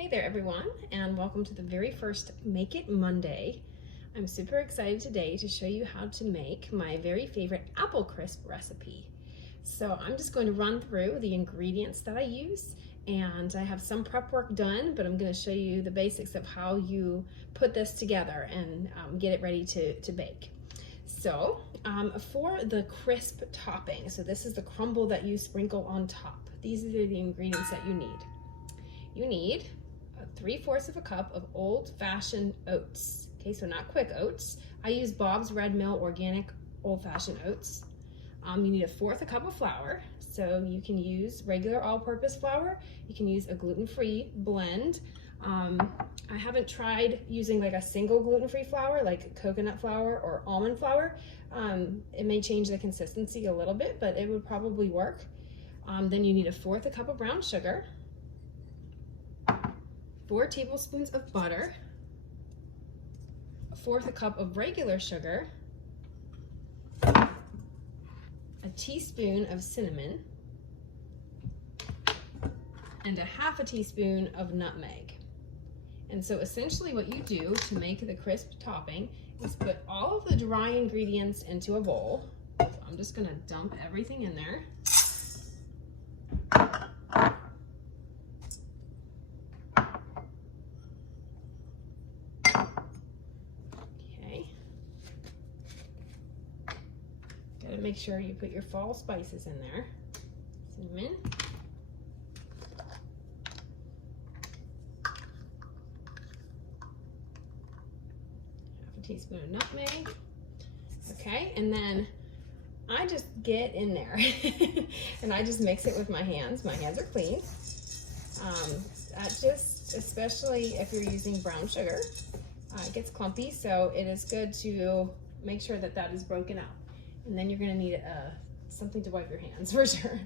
Hey there everyone, and welcome to the very first Make It Monday. I'm super excited today to show you how to make my very favorite apple crisp recipe. So I'm just going to run through the ingredients that I use, and I have some prep work done, but I'm going to show you the basics of how you put this together and get it ready to bake. So for the crisp topping, so this is the crumble that you sprinkle on top. These are the ingredients that you need. You need 3/4 of a cup of old-fashioned oats. Okay, so not quick oats. I use Bob's Red Mill organic old-fashioned oats. You need 1/4 cup of flour. So you can use regular all-purpose flour. You can use a gluten-free blend. I haven't tried using like a single gluten-free flour, like coconut flour or almond flour. It may change the consistency a little bit, but it would probably work. Then you need 1/4 cup of brown sugar, 4 tablespoons of butter, 1/4 cup of regular sugar, a teaspoon of cinnamon, and 1/2 teaspoon of nutmeg. And so essentially what you do to make the crisp topping is put all of the dry ingredients into a bowl. So I'm just gonna dump everything in there. Gotta make sure you put your fall spices in there. Cinnamon. Half a teaspoon of nutmeg. Okay, and then I just get in there and I just mix it with my hands. My hands are clean. Especially if you're using brown sugar, it gets clumpy, so it is good to make sure that that is broken up. And then you're gonna need something to wipe your hands for sure.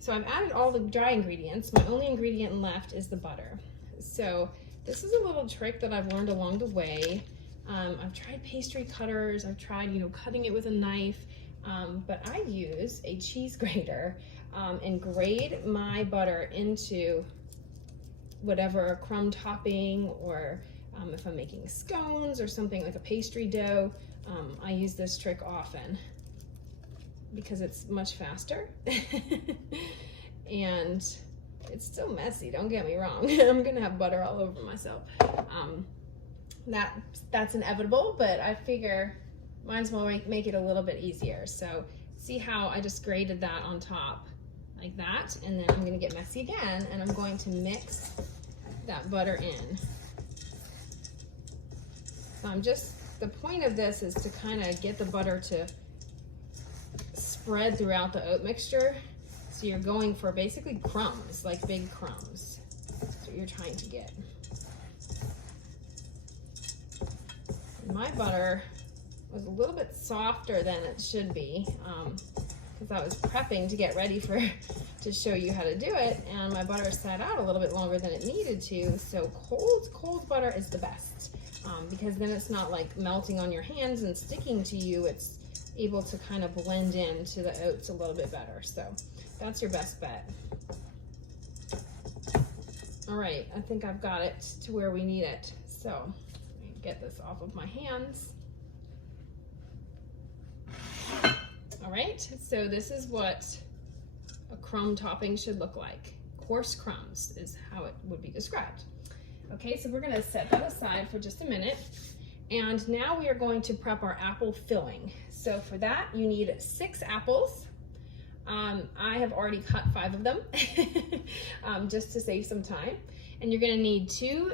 So I've added all the dry ingredients. My only ingredient left is the butter. So this is a little trick that I've learned along the way. I've tried pastry cutters, I've tried, cutting it with a knife, but I use a cheese grater and grate my butter into whatever crumb topping, or if I'm making scones or something like a pastry dough. I use this trick often because it's much faster and it's still messy, don't get me wrong. I'm gonna have butter all over myself. That's inevitable, but I figure might as well make it a little bit easier. So see how I just grated that on top like that, and then I'm gonna get messy again, and I'm going to mix that butter in. So the point of this is to kind of get the butter to spread throughout the oat mixture. So you're going for basically crumbs, like big crumbs. That's what you're trying to get. My butter was a little bit softer than it should be because I was prepping to get ready to show you how to do it, and my butter sat out a little bit longer than it needed to. So cold butter is the best. Because then it's not like melting on your hands and sticking to you. It's able to kind of blend into the oats a little bit better. So that's your best bet. All right, I think I've got it to where we need it. So let me get this off of my hands. All right, so this is what a crumb topping should look like. Coarse crumbs is how it would be described. Okay, so we're gonna set that aside for just a minute. And now we are going to prep our apple filling. So for that, you need 6 apples. I have already cut 5 of them just to save some time. And you're gonna need 2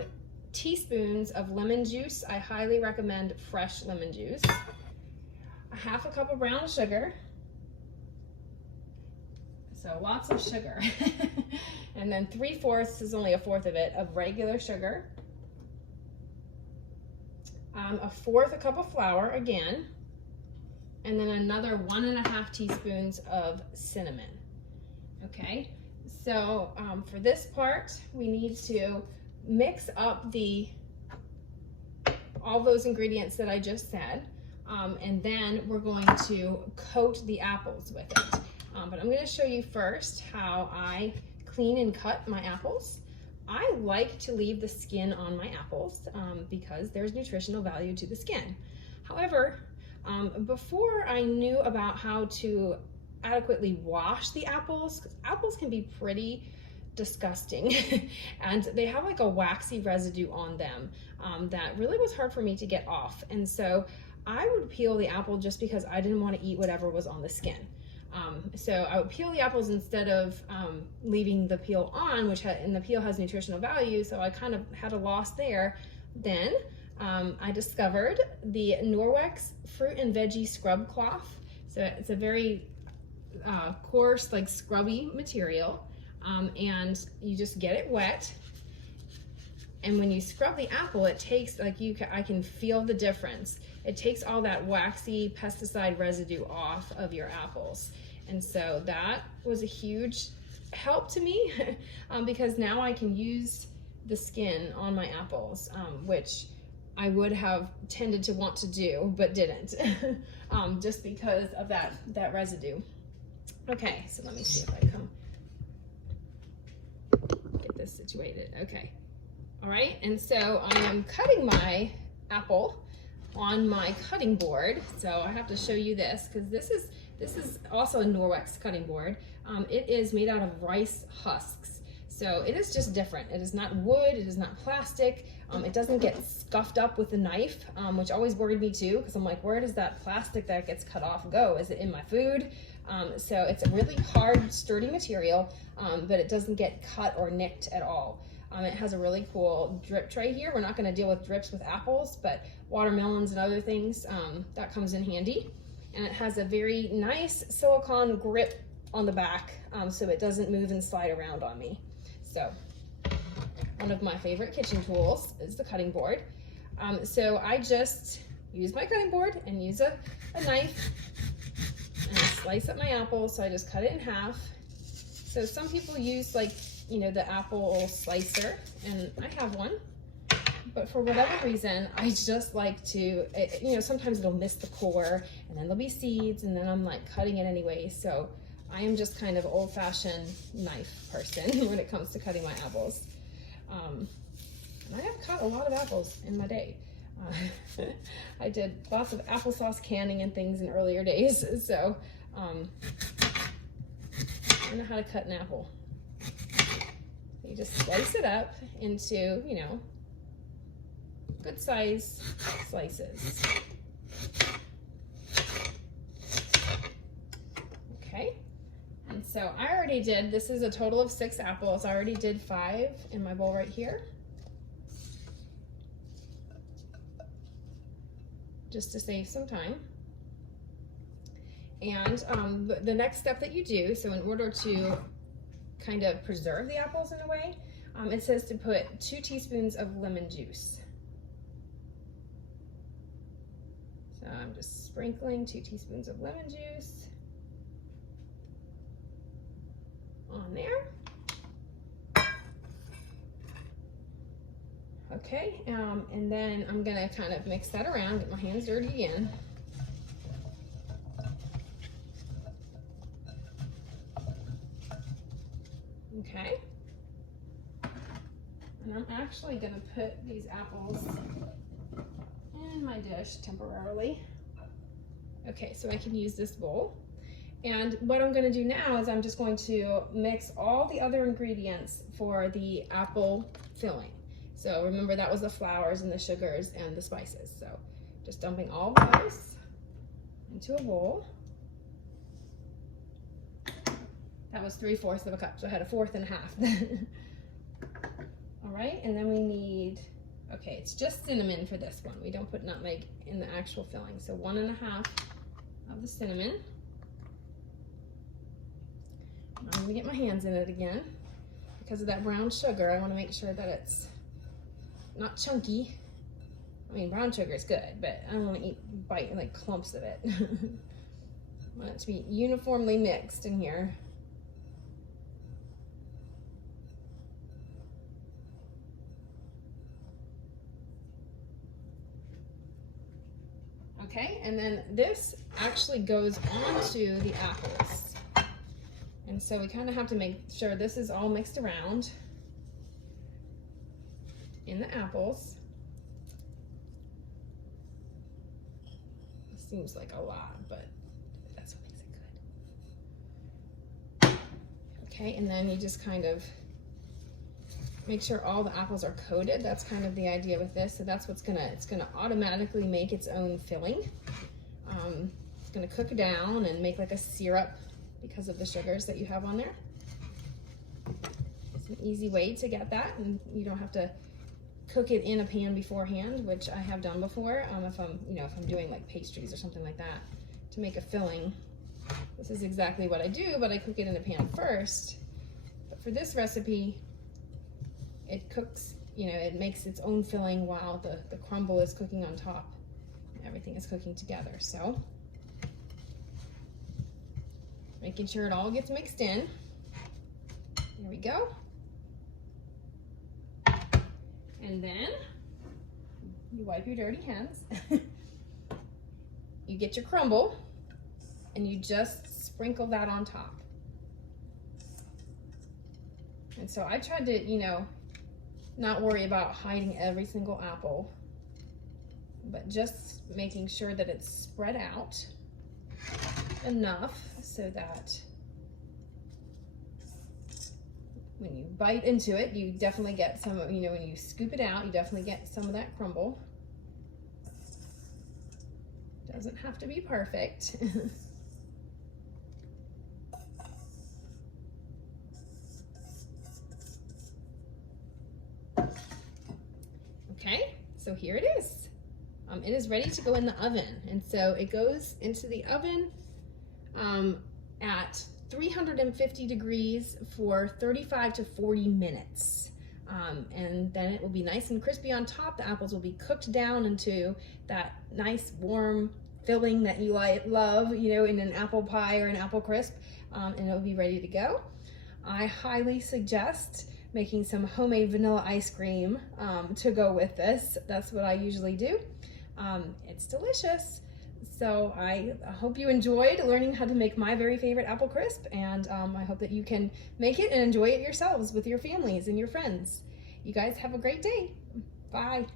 teaspoons of lemon juice. I highly recommend fresh lemon juice. 1/2 cup of brown sugar. So lots of sugar. And then 3/4 is only 1/4 of it of regular sugar. 1/4 cup of flour again. And then another 1.5 teaspoons of cinnamon. Okay, so for this part, we need to mix up all those ingredients that I just said. And then we're going to coat the apples with it. But I'm going to show you first how I clean and cut my apples. I like to leave the skin on my apples because there's nutritional value to the skin. However, before I knew about how to adequately wash the apples, 'cause apples can be pretty disgusting and they have like a waxy residue on them that really was hard for me to get off. And so I would peel the apple just because I didn't want to eat whatever was on the skin. So I would peel the apples instead of leaving the peel on, and the peel has nutritional value, so I kind of had a loss there. Then I discovered the Norwex fruit and veggie scrub cloth. So it's a very coarse, like scrubby material, and you just get it wet. And when you scrub the apple, it takes, like I can feel the difference. It takes all that waxy pesticide residue off of your apples. And so that was a huge help to me because now I can use the skin on my apples, which I would have tended to want to do, but didn't, just because of that residue. Okay, so let me see if I come get this situated. Okay. All right, and so I am cutting my apple on my cutting board. So I have to show you this because this is also a Norwex cutting board. It is made out of rice husks. So it is just different. It is not wood, it is not plastic. It doesn't get scuffed up with a knife, which always worried me too, because I'm like, where does that plastic that gets cut off go? Is it in my food? So it's a really hard, sturdy material, but it doesn't get cut or nicked at all. It has a really cool drip tray here. We're not going to deal with drips with apples, but watermelons and other things, that comes in handy. And it has a very nice silicone grip on the back, so it doesn't move and slide around on me. So one of my favorite kitchen tools is the cutting board. So I just use my cutting board and use a knife and I slice up my apple. So I just cut it in half. So some people use the apple slicer, and I have one, but for whatever reason, I just like to, sometimes it'll miss the core and then there'll be seeds and then I'm like cutting it anyway. So I am just kind of old-fashioned knife person when it comes to cutting my apples. And I have cut a lot of apples in my day. I did lots of applesauce canning and things in earlier days. So I know how to cut an apple. You just slice it up into, good size slices. Okay, and so I already did, this is a total of 6 apples. I already did 5 in my bowl right here. Just to save some time. And the next step that you do, so in order to kind of preserve the apples in a way, it says to put 2 teaspoons of lemon juice. So I'm just sprinkling 2 teaspoons of lemon juice on there. Okay, and then I'm gonna kind of mix that around, get my hands dirty again. Okay, and I'm actually going to put these apples in my dish temporarily. Okay, so I can use this bowl. And what I'm going to do now is I'm just going to mix all the other ingredients for the apple filling. So remember, that was the flours and the sugars and the spices. So just dumping all of those into a bowl. That was 3/4 of a cup, so I had a 1/4 and a half. All right, and then we need, okay, it's just cinnamon for this one. We don't put nutmeg in the actual filling. So 1 1/2 of the cinnamon. I'm gonna get my hands in it again. Because of that brown sugar, I wanna make sure that it's not chunky. I mean, brown sugar is good, but I don't wanna bite like clumps of it. I want it to be uniformly mixed in here. Okay, and then this actually goes onto the apples. And so we kind of have to make sure this is all mixed around. in the apples. It seems like a lot, but that's what makes it good. Okay, and then you just kind of make sure all the apples are coated. That's kind of the idea with this. So that's what's it's gonna automatically make its own filling. It's gonna cook down and make like a syrup because of the sugars that you have on there. It's an easy way to get that, and you don't have to cook it in a pan beforehand, which I have done before. If I'm doing like pastries or something like that to make a filling, this is exactly what I do, but I cook it in a pan first. But for this recipe, it cooks, it makes its own filling while the crumble is cooking on top and everything is cooking together. So making sure it all gets mixed in. There we go. And then you wipe your dirty hands. You get your crumble and you just sprinkle that on top. And so I tried to, not worry about hiding every single apple, but just making sure that it's spread out enough so that when you bite into it, you definitely get some of, when you scoop it out, you definitely get some of that crumble. Doesn't have to be perfect. Okay, so here it is. It is ready to go in the oven. And so it goes into the oven at 350 degrees for 35 to 40 minutes. And then it will be nice and crispy on top. The apples will be cooked down into that nice warm filling that you love, in an apple pie or an apple crisp, and it'll be ready to go. I highly suggest making some homemade vanilla ice cream to go with this. That's what I usually do. It's delicious. So I hope you enjoyed learning how to make my very favorite apple crisp, and I hope that you can make it and enjoy it yourselves with your families and your friends. You guys have a great day. Bye.